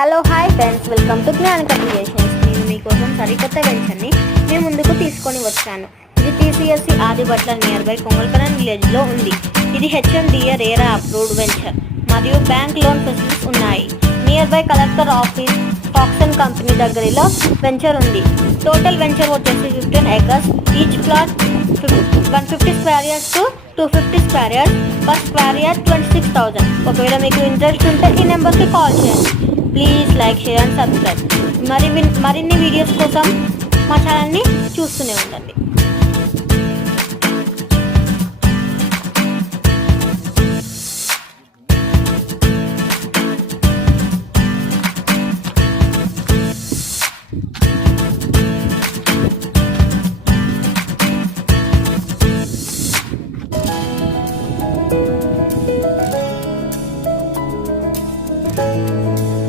Hello hi friends, welcome to Gnanika creations. నేను మీకోసం సరికొత్త వెంచర్ని మీ ముందుకు తీసుకొని వచ్చాను. ఇది టీసీఎస్సీ ఆదిబట్ల నియర్ బై కొంగల్కరణ్ విలేజ్లో ఉంది. ఇది హెచ్ఎండిఏ రేరా అప్రూవ్డ్ వెంచర్ మరియు బ్యాంక్ లోన్ ఫెసిలిటీస్ ఉన్నాయి. Nearby collector office, Foxconn company దగ్గరలో వెంచర్ ఉంది. టోటల్ వెంచర్ వచ్చేసి 15 acres. Each plot 150 square yards to 250 square yards. Per square yard 26,000. ఒకవేళ మీకు ఇంట్రెస్ట్ ఉంటే ఈ నెంబర్కి కాల్ చేయండి. Please like, share and subscribe. మరిన్ని వీడియోస్ కోసం మా ఛానల్ని చూస్తూనే ఉండండి.